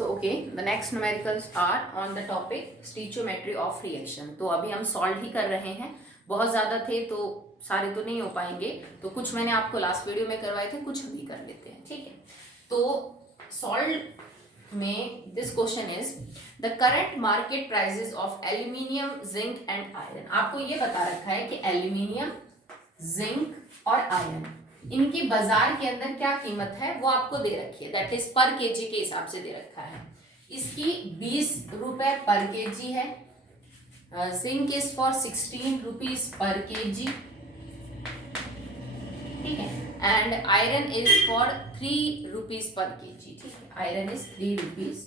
So okay, the next numericals are on the topic stoichiometry of reaction. तो अभी हम solve ही कर रहे हैं, बहुत ज़्यादा थे तो सारे तो नहीं हो पाएंगे, तो कुछ मैंने आपको लास्ट वीडियो में करवाए थे, कुछ अभी कर लेते हैं, ठीक है। तो सॉल्व में this question is the current market prices of aluminium, zinc and iron. आपको ये बता रखा है कि एल्यूमिनियम, जिंक और आयरन, इनकी बाजार के अंदर क्या कीमत है वो आपको दे रखी है, दैट इज पर केजी के हिसाब से दे रखा है। इसकी 20 रुपए पर केजी है। Zinc is for 16 rupees per KG, ठीक है। And iron is for 3 rupees per KG, ठीक है। Iron is 3 rupees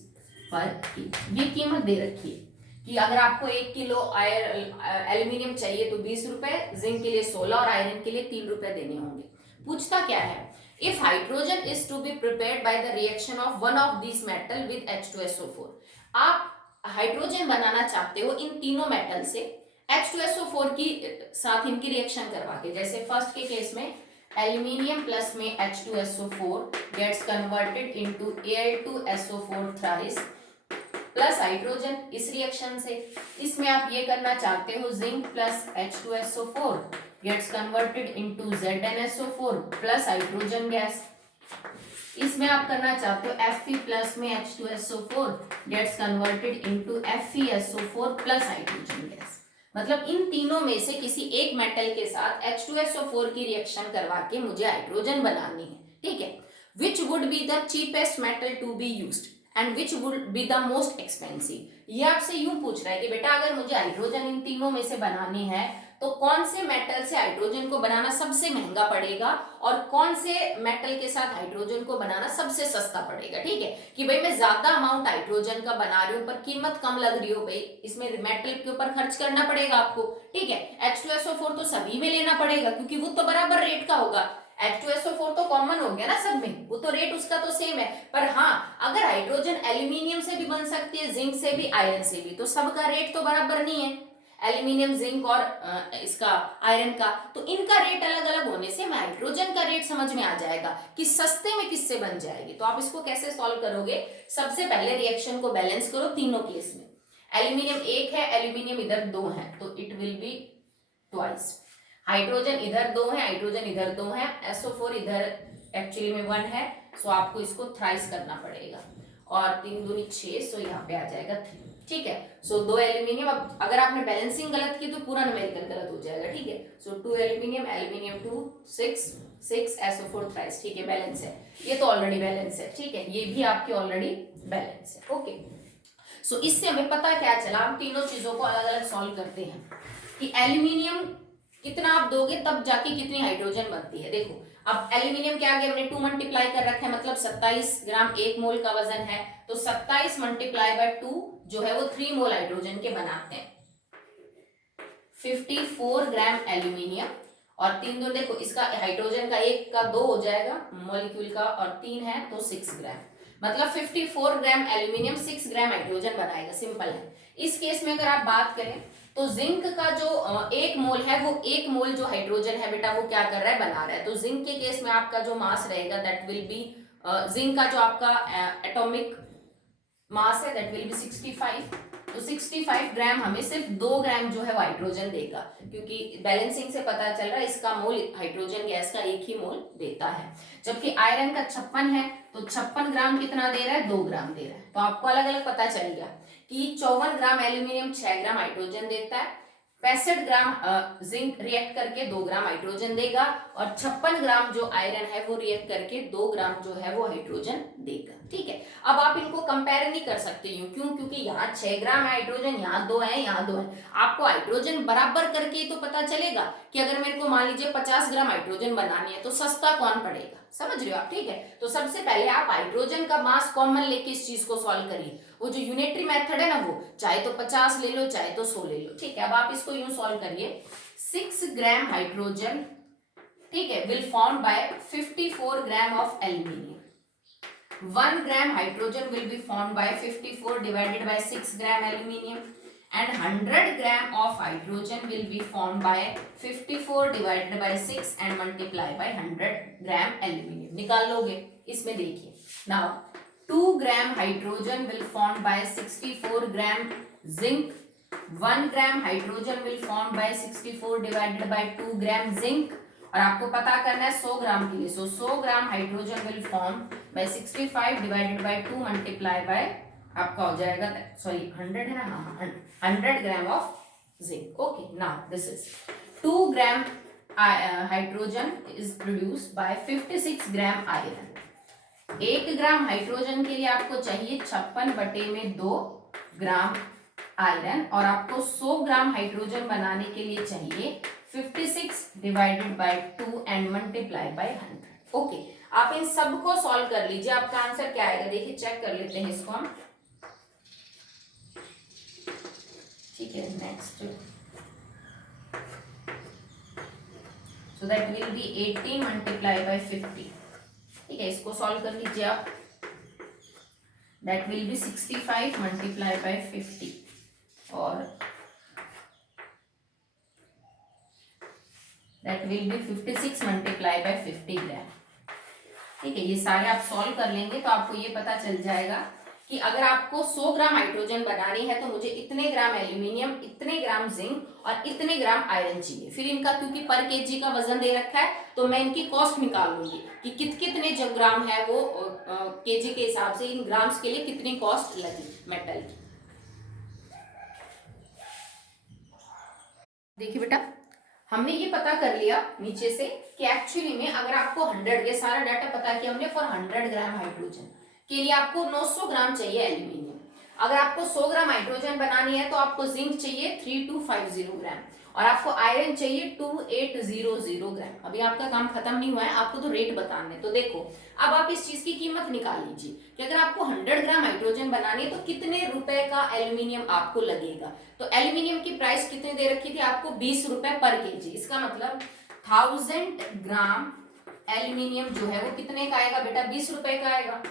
per KG, ये कीमत दे रखी है कि अगर आपको 1 किलो एल्यूमिनियम चाहिए तो 20 रुपए, जिंक के लिए 16 और आयरन के लिए 3 रुपए देने होंगे। पूछता क्या है, if hydrogen is to be prepared by the reaction of one of this metal with H2SO4। आप हाइड्रोजन बनाना चाहते हो इन तीनों मेटल से H2SO4 की साथ इनकी रिएक्शन करवा के। जैसे फर्स्ट के केस में एल्यूमिनियम प्लस में H2SO4 gets converted into Al2SO4 thrice plus hydrogen इस रिएक्शन से। इसमें आप ये करना चाहते हो zinc plus H2SO4 gets converted into ZnSO4 plus hydrogen gas. इसमें आप करना चाहते हो Fe प्लस में H2SO4 gets converted into FeSO4 plus hydrogen gas. मतलब इन तीनों में से किसी एक मेटल के साथ H2SO4 की रिएक्शन करवा के मुझे हाइड्रोजन बनानी है, ठीक है। Which would be the cheapest metal to be used and which would be the most expensive. ये आपसे यूं पूछ रहा है कि बेटा अगर मुझे हाइड्रोजन इन तीनों में से बनानी है तो कौन से मेटल से हाइड्रोजन को बनाना सबसे महंगा पड़ेगा और कौन से मेटल के साथ हाइड्रोजन को बनाना सबसे सस्ता पड़ेगा, ठीक है। कि भाई मैं ज्यादा अमाउंट हाइड्रोजन का बना रही हूँ पर कीमत कम लग रही हो, भाई इसमें मेटल के ऊपर खर्च करना पड़ेगा आपको, ठीक है। H2SO4 तो सभी में लेना पड़ेगा क्योंकि वो तो बराबर रेट का होगा। H2SO4 तो कॉमन हो गया ना सब में, वो तो रेट उसका तो सेम है। पर हाँ, अगर हाइड्रोजन एल्यूमिनियम से भी बन सकती है, जिंक से भी, आयरन से भी, तो सबका रेट तो बराबर नहीं है, एल्यूमिनियम, जिंक और इसका आयरन का। तो इनका रेट अलग अलग होने से हमें हाइड्रोजन का रेट समझ में आ जाएगा कि सस्ते में किससे बन जाएगी। तो आप इसको कैसे सॉल्व करोगे, सबसे पहले रिएक्शन को बैलेंस करो तीनों केस में। एल्यूमिनियम 1 है, एल्यूमिनियम इधर 2 है, तो it will be twice. Hydrogen इधर 2 है, हाइड्रोजन इधर 2 है, SO4 इधर एक्चुअली में 1 है, सो आपको इसको थ्राइस करना पड़ेगा। और 3 दूनी 6, सो यहाँ पे आ जाएगा 3, ठीक है। सो 2 एल्यूमिनियम, अब अगर आपने बैलेंसिंग गलत की तो पूरा न्यूमेरिकल गलत हो जाएगा, ठीक है। सो 2 एल्यूमिनियम, एल्यूमिनियम 2, 6 SO4 थ्राइस, ठीक है, बैलेंस है। ये तो ऑलरेडी बैलेंस है, ठीक है, ये भी आपकी ऑलरेडी बैलेंस है, ओके। सो इससे हमें पता क्या चला, हम तीनों चीजों को अलग अलग सॉल्व करते हैं कि एल्यूमिनियम कितना आप दोगे तब जाके कितनी हाइड्रोजन बनती है। देखो अब एल्यूमिनियम के आगे हमने 2 मल्टीप्लाई कर रखा है, मतलब 27 ग्राम 1 मोल का वजन है, तो 27 मल्टीप्लाई बाय 2 जो है वो 3 मोल हाइड्रोजन के बनाते हैं। 54 ग्राम एल्यूमिनियम और 3 दो, देखो इसका हाइड्रोजन का 1 का 2 हो जाएगा मॉलिक्यूल का, और 3 है तो 6 ग्राम, मतलब 54 ग्राम एल्यूमिनियम 6 ग्राम हाइड्रोजन बनाएगा, सिंपल है। इस केस में अगर आप बात करें तो जिंक का जो 1 मोल है, वो 1 मोल जो हाइड्रोजन है बेटा वो क्या कर रहा है, बना रहा है। तो जिंक के केस में आपका जो मास रहेगा दैट विल बी, जिंक का जो आपका एटॉमिक मास है दैट विल बी 65। तो 65 ग्राम हमें सिर्फ 2 ग्राम जो है वो हाइड्रोजन देगा, क्योंकि बैलेंसिंग से पता चल रहा है इसका मोल हाइड्रोजन गैस का 1 ही मोल देता है। जबकि आयरन का 56 है, तो 56 ग्राम कितना दे रहा है, 2 ग्राम दे रहा है। तो आपको अलग अलग पता चलेगा कि 54 ग्राम एल्यूमिनियम 6 ग्राम हाइड्रोजन देता है, 65 ग्राम जिंक रिएक्ट करके 2 ग्राम हाइड्रोजन देगा, और 56 ग्राम जो आयरन है वो रिएक्ट करके 2 ग्राम जो है वो हाइड्रोजन देगा, ठीक है। अब आप इनको कंपेयर नहीं कर सकते, क्यों, क्योंकि यहाँ 6 ग्राम हाइड्रोजन, यहाँ 2 है, यहाँ 2 है। आपको हाइड्रोजन बराबर करके तो पता चलेगा कि अगर मेरे को मान लीजिए 50 ग्राम हाइड्रोजन बनानी है तो सस्ता कौन पड़ेगा, समझ रहे हो आप, ठीक है। तो सबसे पहले आप हाइड्रोजन का मास कॉमन लेके इस चीज को सॉल्व करिए। वो जो यूनिटरी मेथड है ना, वो चाहे तो 50 ले लो चाहे तो 100 ले लो, ठीक है। अब आप इसको यूं सॉल्व करिए, 6 ग्राम हाइड्रोजन, ठीक है, will form by 54 gram of aluminium. 1 gram hydrogen will be formed by 54 divided by 6 gram aluminium, and 100 gram of hydrogen will be formed by 54 divided by 6 and multiply by 100 gram aluminium। निकाल लोगे, इसमें देखिए। Now 2 gram hydrogen will formed by 64 gram zinc. 1 gram hydrogen will formed by 64 divided by 2 gram zinc. और आपको पता करना है 100 ग्राम के लिए, सो 100 gram hydrogen will form by 65 divided by 2 multiply by आपका हो जाएगा, सॉरी 100 है ना, हाँ 100 gram of zinc. Okay, now this is 2 gram hydrogen is produced by 56 gram iron. 1 gram hydrogen के लिए आपको चाहिए 56/2 ग्राम आयरन, और आपको 100 ग्राम हाइड्रोजन बनाने के लिए चाहिए 56 divided by 2 and multiply by 100. Okay, आप इन सबको सॉल्व कर लीजिए, आपका आंसर क्या आएगा देखिए, चेक कर लेते हैं इसको हम. ठीक है, next, so that will B 18 multiply by 50. ठीक है, इसको सॉल्व कर लीजिए आप. That will B 65 multiply by 50 और that will B 56 multiply by 50 ग्राम. ठीक है, ये सारे आप सॉल्व कर लेंगे तो आपको ये पता चल जाएगा कि अगर आपको 100 ग्राम हाइड्रोजन बनानी है तो मुझे इतने ग्राम एल्यूमिनियम, इतने ग्राम जिंक और इतने ग्राम आयरन चाहिए. फिर इनका क्योंकि पर केजी का वजन दे रखा है तो मैं इनकी कॉस्ट निकाल लूंगी कि कितने जो ग्राम है वो केजी के हिसाब से इन ग्राम्स के लिए कितनी कॉस्ट लगी मेटल की. देखिए बेटा, हमने ये पता कर लिया नीचे से कि एक्चुअली में अगर आपको 100, ये सारा डाटा पता किया हमने, फॉर 100 ग्राम हाइड्रोजन के लिए आपको 900 ग्राम चाहिए एल्यूमिनियम. अगर आपको 100 ग्राम हाइड्रोजन बनानी है तो आपको जिंक चाहिए 3250 ग्राम और आपको आयरन चाहिए 2800 ग्राम. अभी आपका काम खत्म नहीं हुआ है, आपको तो रेट बताने. तो देखो, अब आप इस चीज की कीमत निकाल लीजिए कि अगर आपको 100 ग्राम हाइड्रोजन बनानी है तो कितने रुपए का एल्यूमिनियम आपको लगेगा. तो एल्यूमिनियम की प्राइस कितने दे रखी थी आपको, 20 रुपए पर केजी. इसका मतलब 1000 ग्राम एल्यूमिनियम जो है वो कितने का आएगा बेटा, 20 रुपए का आएगा.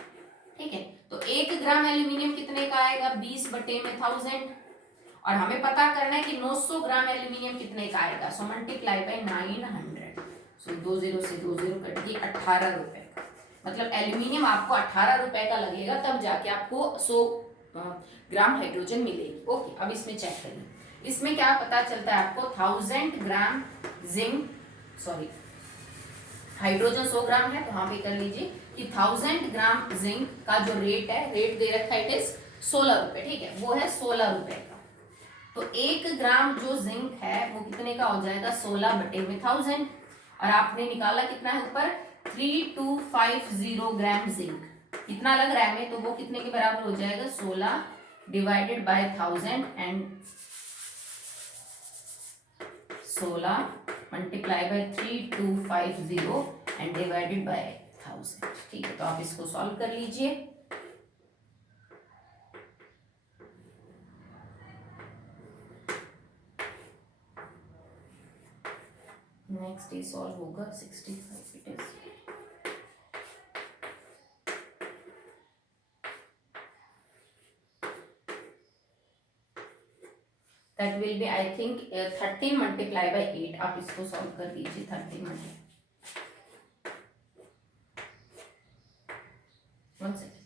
ठीक है, तो 1 ग्राम एल्यूमिनियम कितने का आएगा, 20/1000. और हमें पता करना है कि 900 ग्राम एल्यूमिनियम कितने का आएगा, सो मल्टीप्लाई बाय 900. सो 20 से 20 कट गई, 18 रुपए का. मतलब एल्यूमिनियम आपको 18 रुपए का लगेगा, तब जाके आपको 100 ग्राम हाइड्रोजन मिलेगी. ओके, अब इसमें चेक करिए, इसमें क्या पता चलता है आपको, 1000 ग्राम जिंक, सॉरी हाइड्रोजन 100 ग्राम है तो हाँ पे कर लीजिए कि 1000 ग्राम जिंक का जो रेट है, रेट दे रखा है इट इज 16 रुपए. ठीक है, वो है 16 रुपए का. तो 1 ग्राम जो जिंक है वो कितने का हो जाएगा, 16/1000. और आपने निकाला कितना है ऊपर, 3250 ग्राम जिंक. कितना लग रहा है हमें, तो वो कितने के बराबर हो जाएगा, 16 divided by 1000 and 16 multiply by 3250 and divided by 1000. ठीक है, तो आप इसको सॉल्व कर लीजिए. नेक्स्ट ये सॉल्व होगा 65 it is. That will be I think 13 multiply by 8. आप इसको सॉल्व कर लीजिए. 13 मल्टीप्लाई, 1 सेकेंड,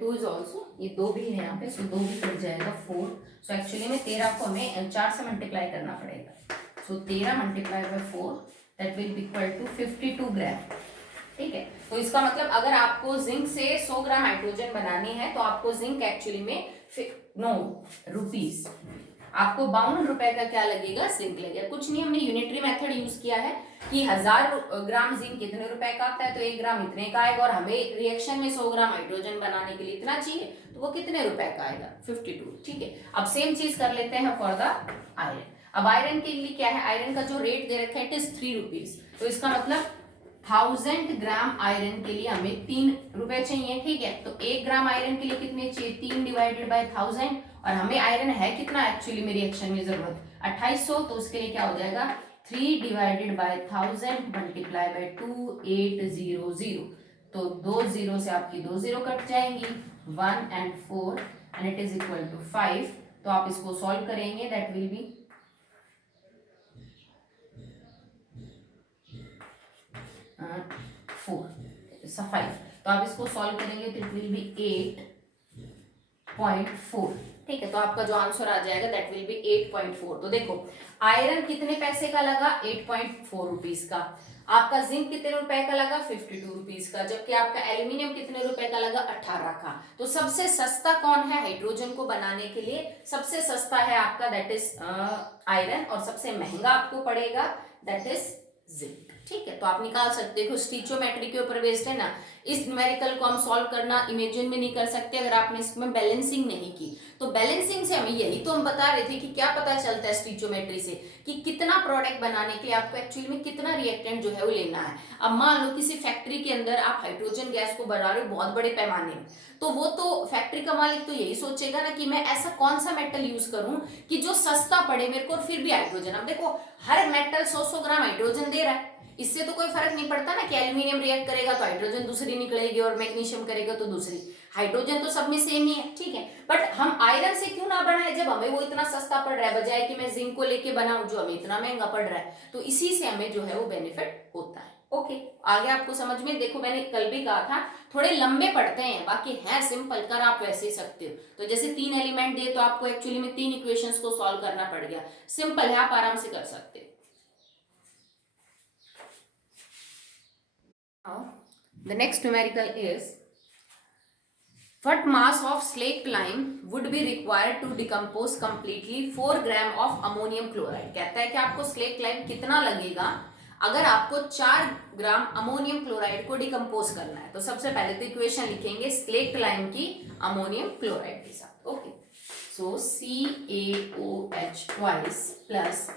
2 इज ऑल्सो, ये 2 भी है यहाँ पे, सो 2 भी कट जाएगा 4. सो एक्चुअली में 13 को हमें 4 से मल्टीप्लाई करना पड़ेगा. So 13 multiply by 4 that will be equal to 52 gram. ठीक है, तो इसका मतलब अगर आपको जिंक से 100 ग्राम हाइड्रोजन बनानी है तो आपको जिंक एक्चुअली में रुपीस, आपको 52 रुपए का क्या लगेगा, जिंक लगेगा. कुछ नहीं, हमने यूनिटरी मेथड यूज किया है कि 1000 ग्राम जिंक कितने रुपए का आता है, तो 1 ग्राम इतने का आएगा. और हमें रिएक्शन में 100 ग्राम हाइड्रोजन बनाने के लिए इतना चाहिए, तो वो कितने रुपए का आएगा, 52. ठीक है, अब सेम चीज कर लेते हैं फॉर द आयरन. अब आयरन के लिए क्या है, आयरन का जो रेट दे रखा है इट इज 3 रुपीज. तो इसका मतलब 1000 ग्राम आयरन के लिए हमें 3 रुपए चाहिए. ठीक है, तो 1 ग्राम आयरन के लिए कितने चाहिए, 3 डिवाइडेड बाय 1000. और हमें आयरन है कितना एक्चुअली में रिएक्शन में जरूरत, 2800. तो उसके लिए क्या हो जाएगा, 3 डिवाइडेड बाय 1000 मल्टीप्लाई बाय 2800. तो 2 जीरो से आपकी 2 जीरो कट जाएंगी, 1 and 4 and it is equal to 5. तो आप इसको सॉल्व करेंगे, दैट विल बी 5। तो आप इसको सॉल्व करेंगे तो इट विल बी 8.4। ठीक है, तो आपका जो आंसर आ जाएगा दैट विल बी 8.4। तो देखो आयरन कितने पैसे का लगा, 8.4 रुपीज का। आपका जिंक कितने रुपए का लगा, 52 रुपीज का। जबकि आपका एल्यूमिनियम कितने रुपए का लगा, 18 का। तो सबसे सस्ता कौन है हाइड्रोजन को बनाने के लिए? सबसे सस्ता है आपका दैट इज आयरन, और सबसे महंगा आपको पड़ेगा दैट इज जिंक। ठीक है, तो आप निकाल सकते हो, स्टीचोमेट्री के ऊपर बेस्ड है ना। इस न्यूमेरिकल को हम सॉल्व करना इमेजिन में नहीं कर सकते अगर आपने इसमें बैलेंसिंग नहीं की। तो बैलेंसिंग से हमें यही तो हम बता रहे थे कि क्या पता चलता है स्टीचोमेट्री से कि कितना प्रोडक्ट बनाने के लिए आपको एक्चुअली में कितना रिएक्टेंट जो है वो लेना है। अब मान लो किसी फैक्ट्री के अंदर आप हाइड्रोजन गैस को बना रहे हो बहुत बड़े पैमाने में, तो वो तो फैक्ट्री का मालिक तो यही सोचेगा ना कि मैं ऐसा कौन सा मेटल यूज करूं कि जो सस्ता पड़े मेरे को और फिर भी हाइड्रोजन। अब देखो हर मेटल 100-100 ग्राम हाइड्रोजन दे रहा है, इससे तो कोई फर्क नहीं पड़ता ना कि एल्यूमिनियम रिएक्ट करेगा तो हाइड्रोजन दूसरी निकलेगी और मैग्नीशियम करेगा तो दूसरी। हाइड्रोजन तो सब में सेम ही है। ठीक है, बट हम आयरन से क्यों ना बनाए जब हमें वो इतना सस्ता पड़ रहा है, बजाय कि मैं जिंक को लेके बनाऊं जो हमें इतना महंगा पड़ रहा है। तो इसी से हमें जो है वो बेनिफिट होता है। ओके, आगे आपको समझ में, देखो मैंने कल भी कहा था थोड़े लंबे पढ़ते हैं, बाकी है सिंपल, कर आप वैसे ही सकते हो। तो जैसे 3 एलिमेंट दिए तो आपको एक्चुअली में 3 इक्वेशंस को सॉल्व करना पड़ गया। सिंपल है, आप आराम से कर सकते हो। Now, the next numerical is what mass of slaked lime would be required to decompose completely 4 gram of ammonium chloride। कहता है कि आपको slaked lime कितना लगेगा अगर आपको 4 ग्राम अमोनियम क्लोराइड को डिकम्पोज करना है। तो सबसे पहले तो इक्वेशन लिखेंगे स्लेक्ड लाइम की अमोनियम क्लोराइड के साथ। ओके, सो CaOH ट्वाइस प्लस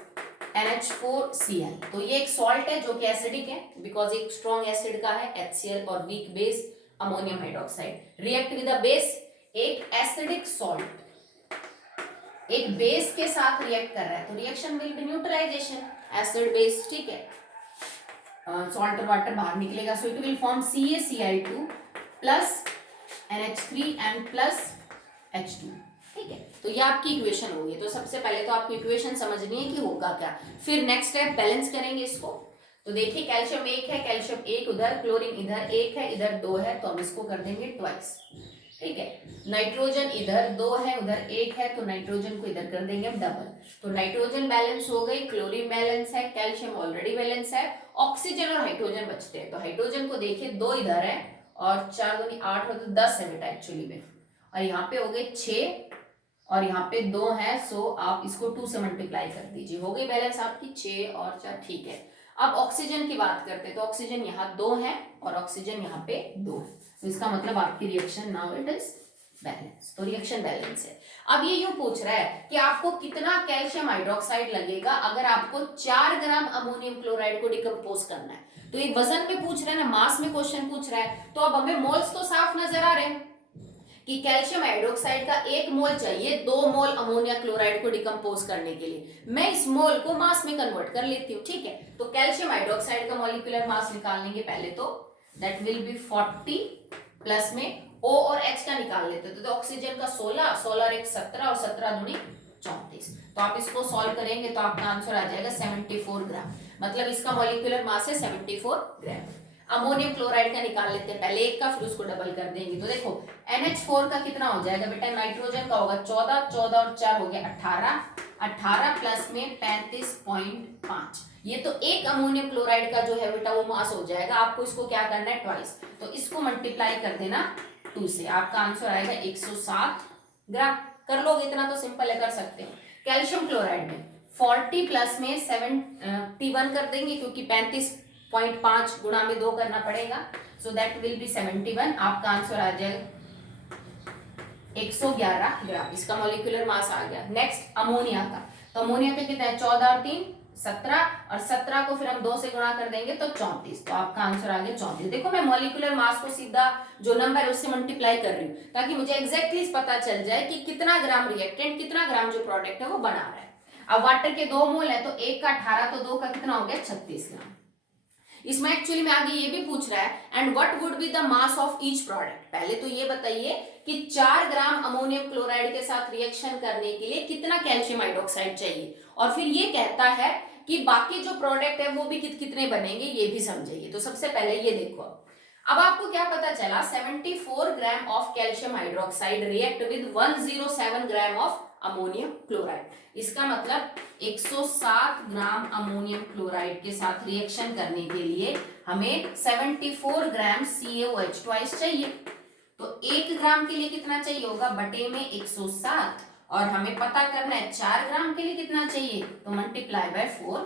NH4Cl। तो ये एक सॉल्ट है जो कि एसिडिक है बिकॉज एक स्ट्रॉन्ग एसिड का है HCl और weak base ammonium hydroxide. React with the base, एक एसिडिक सॉल्ट एक बेस के साथ रिएक्ट कर रहा है तो reaction will be neutralisation, acid base. ठीक है, सॉल्ट और वाटर बाहर निकलेगा, so it will form CaCl2 plus NH3 and plus H2। ठीक है, तो ये आपकी इक्वेशन होगी। तो सबसे पहले तो आपको इक्वेशन समझनी है कि होगा क्या, फिर नेक्स्ट स्टेप बैलेंस करेंगे इसको। तो देखिए कैल्शियम 1 है, कैल्शियम 1 उधर, क्लोरीन इधर 1 है, इधर 2 है, तो हम इसको कर देंगे ट्वाइस। ठीक है, नाइट्रोजन इधर 2 है, उधर 1 है, तो नाइट्रोजन को इधर कर देंगे डबल। तो नाइट्रोजन बैलेंस हो गई, क्लोरीन बैलेंस है, कैल्शियम ऑलरेडी बैलेंस है, ऑक्सीजन और हाइड्रोजन बचते हैं। तो हाइड्रोजन को देखिए 2 इधर है और 4 दूनी 8 हो तो 10 है बेटा एक्चुअली में, और यहाँ पे हो गए 6 और यहाँ पे 2 है, सो आप इसको 2 से मल्टीप्लाई कर दीजिए, हो गई बैलेंस आपकी 6 और 4। ठीक है, अब ऑक्सीजन की बात करते हैं तो ऑक्सीजन यहाँ 2 है और ऑक्सीजन यहाँ पे 2 है, तो इसका मतलब आपकी reaction now it is balance. तो रिएक्शन बैलेंस है। अब ये यूं पूछ रहा है कि आपको कितना कैल्शियम हाइड्रोक्साइड लगेगा अगर आपको 4 ग्राम अमोनियम क्लोराइड को डिकम्पोज करना है। तो ये वजन में पूछ रहा है ना, मास में क्वेश्चन पूछ रहा है, तो अब हमें मोल्स तो साफ नजर आ रहे हैं कि कैल्शियम हाइड्रोक्साइड का 1 मोल चाहिए 2 मोल अमोनिया क्लोराइड को डिकम्पोज करने के लिए। मैं इस मोल को मास में कन्वर्ट कर लेती हूँ। ठीक है, तो कैल्शियम हाइड्रोक्साइड का मॉलिक्यूलर मास निकाल लेंगे पहले, तो दैट विल बी 40 प्लस में O और H का निकाल लेते हैं, तो ऑक्सीजन का 16, 16 और 1 17 और 17 दूनी 34। तो आप इसको सॉल्व करेंगे तो आपका आंसर आ जाएगा 74 ग्राम, मतलब इसका मॉलिक्यूलर मास है 74 ग्राम। अमोनियम क्लोराइड का निकाल लेते हैं पहले 1 का, फिर उसको डबल कर देंगे। तो देखो NH4 का कितना हो जाएगा बेटा, नाइट्रोजन का होगा 14, 14 और 4 हो गया 18, 18 प्लस में 35.5। ये तो एक अमोनियम क्लोराइड का जो है बेटा वो मास हो जाएगा। आपको इसको क्या करना है ट्वाइस, तो इसको मल्टीप्लाई कर देना 2 से, आपका आंसर आएगा 107 ग्राम। कर लोगे इतना तो सिंपल है, कर सकते हो। कैल्शियम क्लोराइड में 40 प्लस में 71 कर देंगे क्योंकि 35.5 गुणा में 2 करना पड़ेगा, सो दैट विल बी 71। आपका आंसर आ जाएगा 111 ग्राम, इसका मॉलिक्यूलर मास आ गया। नेक्स्ट अमोनिया का, तो अमोनिया का कितना है 14 और 3 17 और 17 को फिर हम 2 से गुणा कर देंगे तो 34, तो आपका आंसर आ गया 34। देखो मैं मॉलिक्यूलर मास को सीधा जो नंबर है उससे मल्टीप्लाई कर रही हूँ ताकि मुझे एग्जैक्टली पता चल जाए कि कितना ग्राम रिएक्टेंट कितना ग्राम जो प्रोडक्ट है वो बना रहा है। अब वाटर के 2 मोल है तो 1 का 18 तो 2 का कितना हो गया 36 ग्राम। इसमें एक्चुअली में आगे ये भी पूछ रहा है and what would be the mass of each product. पहले तो ये बताइए कि 4 ग्राम अमोनियम क्लोराइड के साथ रिएक्शन करने के लिए कितना कैल्शियम हाइड्रोक्साइड चाहिए, और फिर ये कहता है कि बाकी जो प्रोडक्ट है वो भी कितने बनेंगे ये भी समझेंगे। तो सबसे पहले ये देखो, अब आपको क्या पता चला, 74 gram of calcium hydroxide react with 107 gram of ammonium chloride. इसका मतलब 107 ग्राम अमोनियम क्लोराइड के साथ रिएक्शन करने के लिए हमें 74 ग्राम CaOH ट्वाइस चाहिए। तो 1 ग्राम के लिए कितना चाहिए होगा, बटे में 107, और हमें पता करना है 4 ग्राम के लिए कितना चाहिए, तो मल्टीप्लाई बाय 4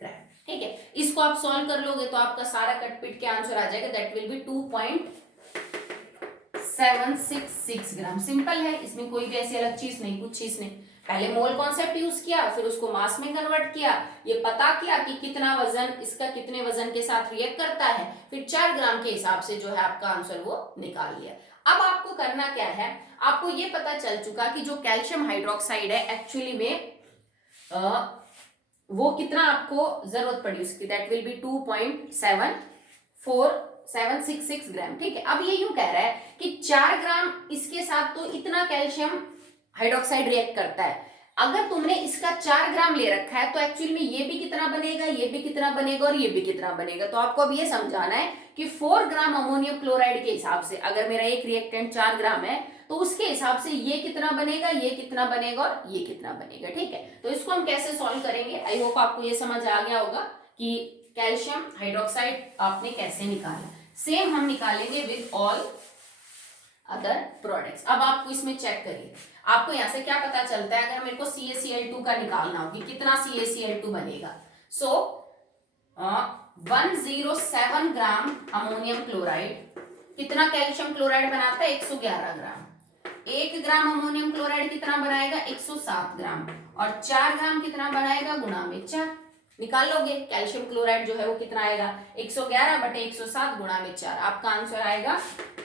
ग्राम। ठीक है, इसको आप सॉल्व कर लोगे तो आपका सारा कटपिट के आंसर आ जाएगा, that will B 2.766 gram. Simple है, इसमें कोई भी ऐसी अलग चीज नहीं, कुछ चीज नहीं। पहले मोल कॉन्सेप्ट यूज किया, फिर उसको मास में कन्वर्ट किया, ये पता किया कि कितना वजन इसका कितने वजन के साथ रिएक्ट करता है, फिर 4 ग्राम के हिसाब से जो है आपका आंसर वो निकाल लिया। अब आपको करना क्या है, आपको ये पता चल चुका कि जो कैल्शियम हाइड्रोक्साइड है एक्चुअली में वो कितना आपको जरूरत पड़ी उसकी, दैट विल बी 2.76766 ग्राम। ठीक है, अब ये यूं कह रहा है कि 4 ग्राम इसके साथ तो इतना कैल्शियम हाइड्रोक्साइड रिएक्ट करता है। अगर तुमने इसका 4 ग्राम ले रखा है तो एक्चुअली में ये भी कितना बनेगा, ये भी कितना बनेगा और ये भी कितना बनेगा। तो आपको अब ये समझाना है कि 4 ग्राम अमोनियम क्लोराइड के हिसाब से अगर मेरा एक रिएक्टेंट 4 ग्राम है तो उसके हिसाब से ये कितना बनेगा, ये कितना बनेगा और ये कितना बनेगा। ठीक है, तो इसको हम कैसे सॉल्व करेंगे, आई होप आपको ये समझ आ गया होगा कि कैल्शियम हाइड्रोक्साइड आपने कैसे निकाला। सेम हम निकालेंगे विद ऑल अदर प्रोडक्ट्स। अब आपको इसमें चेक करिए, आपको यहां से क्या पता चलता है, अगर मेरे को CaCl2 का निकालना हो कि कितना CaCl2 बनेगा, सो 107 ग्राम अमोनियम क्लोराइड कितना कैल्शियम क्लोराइड बनाता है, 111 ग्राम। 1 ग्राम अमोनियम क्लोराइड कितना बनाएगा, 107 ग्राम, और 4 ग्राम कितना बनाएगा, गुणा में 4। निकाल लोगे कैल्शियम क्लोराइड जो है वो कितना आएगा, 111 बटे 107 गुणा में 4, आपका आंसर आएगा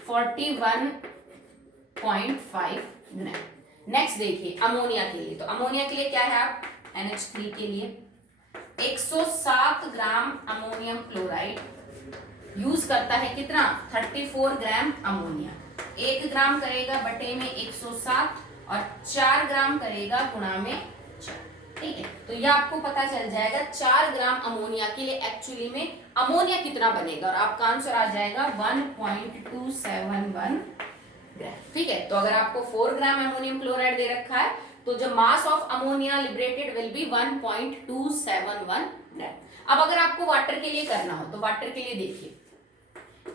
41.5 ग्राम। नेक्स्ट देखिए अमोनिया के लिए, तो अमोनिया के लिए क्या है, आप NH3 के लिए 107 ग्राम अमोनियम क्लोराइड यूज करता है कितना, 34 ग्राम अमोनिया। 1 ग्राम करेगा बटे में 107 और 4 ग्राम करेगा गुणा में 4। ठीक है, तो ये आपको पता चल जाएगा 4 ग्राम अमोनिया के लिए एक्चुअली में अमोनिया कितना बनेगा, और आपका आंसर आ जाएगा 1.271 ग्राम। ठीक है, तो अगर आपको 4 ग्राम अमोनियम क्लोराइड दे रखा है तो जो mass of ammonia liberated will be 1.271 ग्राम। अब अगर आपको वाटर के लिए करना हो तो वाटर के लिए देखिए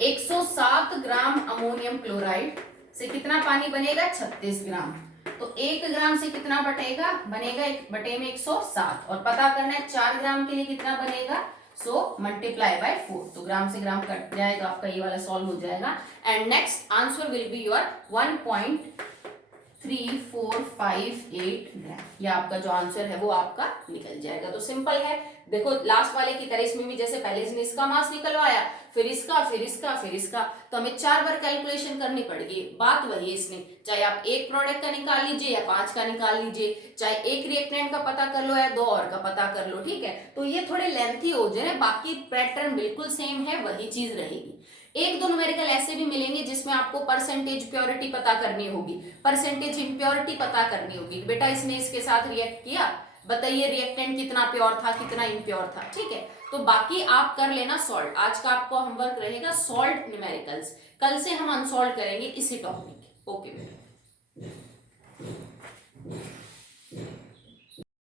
107 ग्राम अमोनियम क्लोराइड से कितना पानी बनेगा, 36 ग्राम। तो 1 ग्राम से कितना बटेगा, बनेगा बटे में 107, और पता करना है 4 ग्राम के लिए कितना बनेगा, सो मल्टीप्लाई बाय 4। तो ग्राम से ग्राम कट जाएगा, आपका ये वाला सॉल्व हो जाएगा, and next answer will be your 1.3458 ग्राम। ये आपका जो आंसर है वो आपका निकल जाएगा। तो सिंपल है, देखो लास्ट वाले की तरह इसमें भी जैसे पहले इसने इसका मास निकलवाया, फिर इसका, फिर इसका, फिर इसका, तो हमें 4 बार कैलकुलेशन करनी पड़ेगी। बात वही है इसमें, चाहे आप एक प्रोडक्ट का निकाल लीजिए या 5 का निकाल लीजिए, चाहे एक रिएक्टेंट का पता कर लो या 2 और का पता कर लो। ठीक है, तो ये थोड़े लेंथी हो जाए, बाकी पैटर्न बिल्कुल सेम है, वही चीज रहेगी। 1-2 न्यूमेरिकल ऐसे भी मिलेंगे जिसमें आपको परसेंटेज प्योरिटी पता करनी होगी, परसेंटेज इम्प्योरिटी पता करनी होगी, बेटा इसने इसके साथ रिएक्ट किया, बताइए रिएक्टेंट कितना प्योर था कितना इम्प्योर था। ठीक है, तो बाकी आप कर लेना सॉल्व। आज का आपको होमवर्क रहेगा सॉल्व न्यूमेरिकल्स, कल से हम अनसॉल्व करेंगे इसी टॉपिक। ओके बेटा।